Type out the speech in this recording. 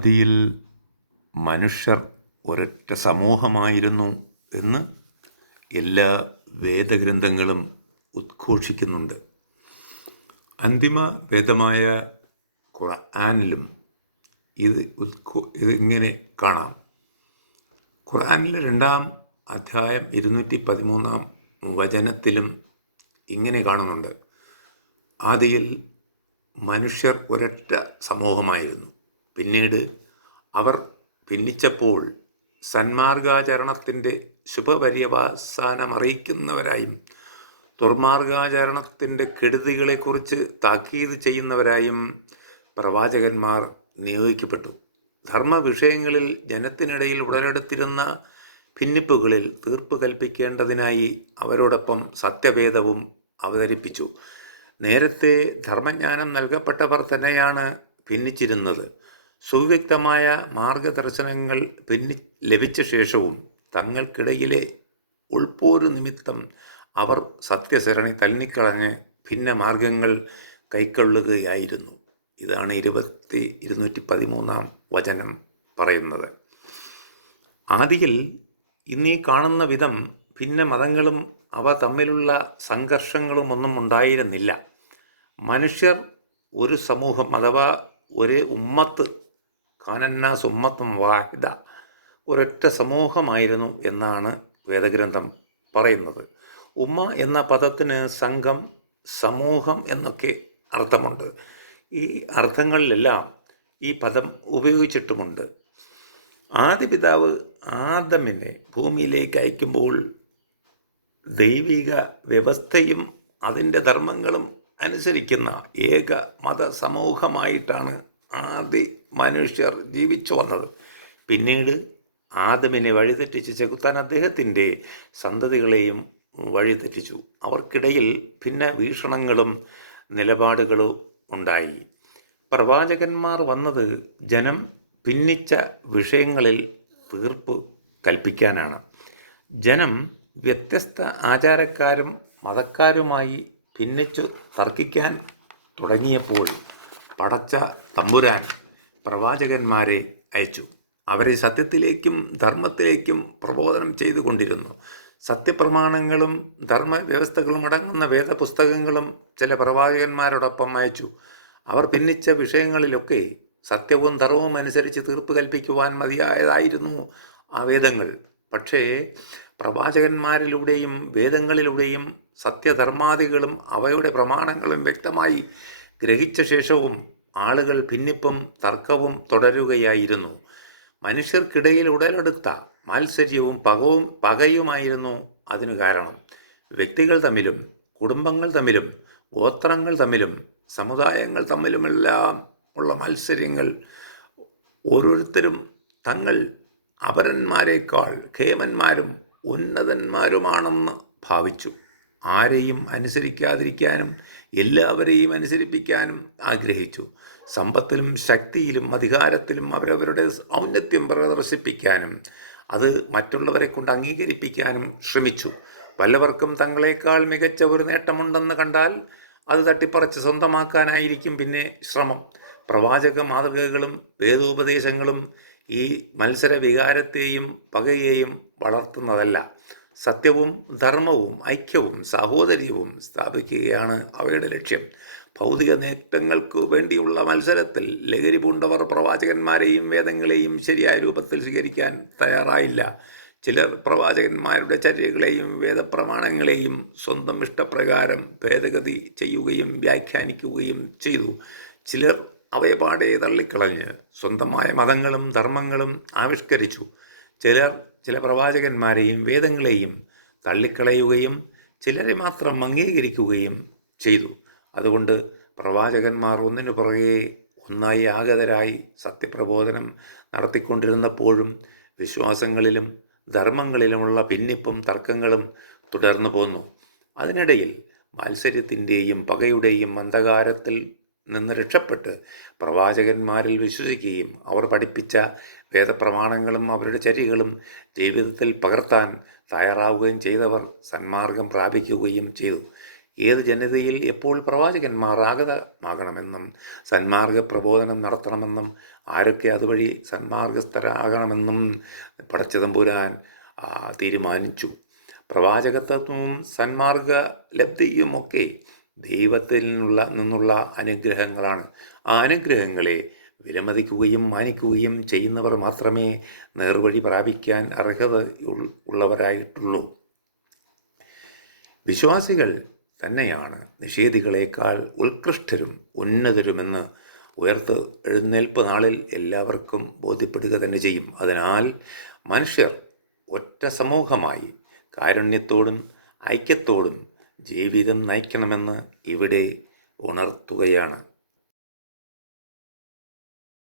ആദിയിൽ മനുഷ്യർ ഒരൊറ്റ സമൂഹമായിരുന്നു എന്ന് എല്ലാ വേദഗ്രന്ഥങ്ങളും ഉദ്ഘോഷിക്കുന്നുണ്ട്. അന്തിമ വേദമായ ഖുർആനിലും ഇതിങ്ങനെ കാണാം. ഖുർആനിലെ 2-ാം അധ്യായം 213-ാം വചനത്തിലും ഇങ്ങനെ കാണുന്നുണ്ട്: ആദിയിൽ മനുഷ്യർ ഒരൊറ്റ സമൂഹമായിരുന്നു. പിന്നീട് അവർ ഭിന്നിച്ചപ്പോൾ സന്മാർഗാചരണത്തിൻ്റെ ശുഭപര്യവസാനമറിയിക്കുന്നവരായും ദുർമാർഗാചരണത്തിൻ്റെ കെടുതികളെക്കുറിച്ച് താക്കീത് ചെയ്യുന്നവരായും പ്രവാചകന്മാർ നിയോഗിക്കപ്പെട്ടു. ധർമ്മവിഷയങ്ങളിൽ ജനത്തിനിടയിൽ ഉടലെടുത്തിരുന്ന ഭിന്നിപ്പുകളിൽ തീർപ്പ് കൽപ്പിക്കേണ്ടതിനായി അവരോടൊപ്പം സത്യവേദവും അവതരിപ്പിച്ചു. നേരത്തെ ധർമ്മജ്ഞാനം നൽകപ്പെട്ടവർ തന്നെയാണ് ഭിന്നിച്ചിരുന്നത്. സുവ്യക്തമായ മാർഗദർശനങ്ങൾ ലഭിച്ച ശേഷവും തങ്ങൾക്കിടയിലെ ഉൾപ്പോരു നിമിത്തം അവർ സത്യസരണി തള്ളിക്കളഞ്ഞ് ഭിന്ന മാർഗങ്ങൾ കൈക്കൊള്ളുകയായിരുന്നു. ഇതാണ് 213-ാം വചനം പറയുന്നത്. ആദിയിൽ ഇന്നീ കാണുന്ന വിധം ഭിന്ന മതങ്ങളും അവ തമ്മിലുള്ള സംഘർഷങ്ങളും ഒന്നും ഉണ്ടായിരുന്നില്ല. മനുഷ്യർ ഒരു സമൂഹം അഥവാ ഒരു ഉമ്മത്ത്, ഖാനന്നാസ് ഉമ്മത്തും വാഹിദ, ഒരൊറ്റ സമൂഹമായിരുന്നു എന്നാണ് വേദഗ്രന്ഥം പറയുന്നത്. ഉമ്മ എന്ന പദത്തിന് സംഘം, സമൂഹം എന്നൊക്കെ അർത്ഥമുണ്ട്. ഈ അർത്ഥങ്ങളിലെല്ലാം ഈ പദം ഉപയോഗിച്ചിട്ടുമുണ്ട്. ആദിപിതാവ് ആദമിനെ ഭൂമിയിലേക്ക് അയക്കുമ്പോൾ ദൈവിക വ്യവസ്ഥയും അതിൻ്റെ ധർമ്മങ്ങളും അനുസരിക്കുന്ന ഏക മതസമൂഹമായിട്ടാണ് ആദി മനുഷ്യർ ജീവിച്ചു വന്നത്. പിന്നീട് ആദമിനെ വഴിതെറ്റിച്ച് ചെകുത്താൻ അദ്ദേഹത്തിൻ്റെ സന്തതികളെയും വഴിതെറ്റിച്ചു. അവർക്കിടയിൽ ഭിന്ന വീക്ഷണങ്ങളും നിലപാടുകളും ഉണ്ടായി. പ്രവാചകന്മാർ വന്നത് ജനം ഭിന്നിച്ച വിഷയങ്ങളിൽ തീർപ്പ് കൽപ്പിക്കാനാണ്. ജനം വ്യത്യസ്ത ആചാരക്കാരും മതക്കാരുമായി ഭിന്നിച്ചു തർക്കിക്കാൻ തുടങ്ങിയപ്പോൾ പടച്ച തമ്പുരാൻ പ്രവാചകന്മാരെ അയച്ചു. അവരെ സത്യത്തിലേക്കും ധർമ്മത്തിലേക്കും പ്രബോധനം ചെയ്തുകൊണ്ടിരുന്നു. സത്യപ്രമാണങ്ങളും ധർമ്മവ്യവസ്ഥകളും അടങ്ങുന്ന വേദപുസ്തകങ്ങളും ചില പ്രവാചകന്മാരോടൊപ്പം അയച്ചു. അവർ ഭിന്നിച്ച വിഷയങ്ങളിലൊക്കെ സത്യവും ധർമ്മവും അനുസരിച്ച് തീർപ്പ് കൽപ്പിക്കുവാൻ മതിയായതായിരുന്നു ആ വേദങ്ങൾ. പക്ഷേ പ്രവാചകന്മാരിലൂടെയും വേദങ്ങളിലൂടെയും സത്യധർമാദികളും അവയുടെ പ്രമാണങ്ങളും വ്യക്തമായി ഗ്രഹിച്ച ശേഷവും ആളുകൾ ഭിന്നിപ്പും തർക്കവും തുടരുകയായിരുന്നു. മനുഷ്യർക്കിടയിൽ ഉടലെടുത്ത മാത്സര്യവും പകയുമായിരുന്നു അതിനു കാരണം. വ്യക്തികൾ തമ്മിലും കുടുംബങ്ങൾ തമ്മിലും ഗോത്രങ്ങൾ തമ്മിലും സമുദായങ്ങൾ തമ്മിലുമെല്ലാം ഉള്ള മത്സര്യങ്ങൾ ഓരോരുത്തരും തങ്ങൾ അപരന്മാരെക്കാൾ ഖേമന്മാരും ഉന്നതന്മാരുമാണെന്ന് ഭാവിച്ചു. ആരെയും അനുസരിക്കാതിരിക്കാനും എല്ലാവരെയും അനുസരിപ്പിക്കാനും ആഗ്രഹിച്ചു. സമ്പത്തിലും ശക്തിയിലും അധികാരത്തിലും അവരവരുടെ ഔന്നത്യം പ്രദർശിപ്പിക്കാനും അത് മറ്റുള്ളവരെ കൊണ്ട് അംഗീകരിപ്പിക്കാനും ശ്രമിച്ചു. വല്ലവർക്കും തങ്ങളെക്കാൾ മികച്ച ഒരു നേട്ടമുണ്ടെന്ന് കണ്ടാൽ അത് തട്ടിപ്പറിച്ച് സ്വന്തമാക്കാനായിരിക്കും പിന്നെ ശ്രമം. പ്രവാചക മാതൃകകളും വേദോപദേശങ്ങളും ഈ മത്സര വികാരത്തെയും പകയെയും വളർത്തുന്നതല്ല. സത്യവും ധർമ്മവും ഐക്യവും സാഹോദര്യവും സ്ഥാപിക്കുകയാണ് അവയുടെ ലക്ഷ്യം. ഭൗതിക നേട്ടങ്ങൾക്ക് വേണ്ടിയുള്ള മത്സരത്തിൽ ലഹരി പൂണ്ടവർ പ്രവാചകന്മാരെയും വേദങ്ങളെയും ശരിയായ രൂപത്തിൽ സ്വീകരിക്കാൻ തയ്യാറായില്ല. ചിലർ പ്രവാചകന്മാരുടെ ചര്യകളെയും വേദപ്രമാണങ്ങളെയും സ്വന്തം ഇഷ്ടപ്രകാരം ഭേദഗതി ചെയ്യുകയും വ്യാഖ്യാനിക്കുകയും ചെയ്തു. ചിലർ അവയെ പാടെ തള്ളിക്കളഞ്ഞ് സ്വന്തമായ മതങ്ങളും ധർമ്മങ്ങളും ആവിഷ്കരിച്ചു. ചില പ്രവാചകന്മാരെയും വേദങ്ങളെയും തള്ളിക്കളയുകയും ചിലരെ മാത്രം അംഗീകരിക്കുകയും ചെയ്തു. അതുകൊണ്ട് പ്രവാചകന്മാർ ഒന്നിനു പുറകെ ഒന്നായി ആഗതരായി സത്യപ്രബോധനം നടത്തിക്കൊണ്ടിരുന്നപ്പോഴും വിശ്വാസങ്ങളിലും ധർമ്മങ്ങളിലുമുള്ള ഭിന്നിപ്പും തർക്കങ്ങളും തുടർന്നു പോന്നു. അതിനിടയിൽ മാത്സര്യത്തിൻ്റെയും പകയുടെയും അന്ധകാരത്തിൽ നിന്ന് രക്ഷപ്പെട്ട് പ്രവാചകന്മാരിൽ വിശ്വസിക്കുകയും അവർ പഠിപ്പിച്ച വേദപ്രമാണങ്ങളും അവരുടെ ചര്യകളും ജീവിതത്തിൽ പകർത്താൻ തയ്യാറാവുകയും ചെയ്തവർ സന്മാർഗം പ്രാപിക്കുകയും ചെയ്തു. ഏത് ജനതയിൽ എപ്പോൾ പ്രവാചകന്മാർ ആഗതമാകണമെന്നും സന്മാർഗ പ്രബോധനം നടത്തണമെന്നും ആരൊക്കെ അതുവഴി സന്മാർഗസ്ഥരാകണമെന്നും പടച്ചതമ്പുരാൻ തീരുമാനിച്ചു. പ്രവാചകത്വവും സന്മാർഗ ലബ്ധിയുമൊക്കെ ദൈവത്തിൽ നിന്നുള്ള അനുഗ്രഹങ്ങളാണ്. ആ അനുഗ്രഹങ്ങളെ വിലമതിക്കുകയും മാനിക്കുകയും ചെയ്യുന്നവർ മാത്രമേ നേർവഴി പ്രാപിക്കാൻ അർഹത ഉള്ളവരായിട്ടുള്ളൂ. വിശ്വാസികൾ തന്നെയാണ് നിഷേധികളേക്കാൾ ഉത്കൃഷ്ടരും ഉന്നതരുമെന്ന് എഴുന്നേൽപ്പ് നാളിൽ എല്ലാവർക്കും ബോധ്യപ്പെടുക തന്നെ ചെയ്യും. അതിനാൽ മനുഷ്യർ ഒറ്റ സമൂഹമായി കാരുണ്യത്തോടും ഐക്യത്തോടും ജീവിതം നയിക്കണമെന്ന് ഇവിടെ ഉണർത്തുകയാണ്.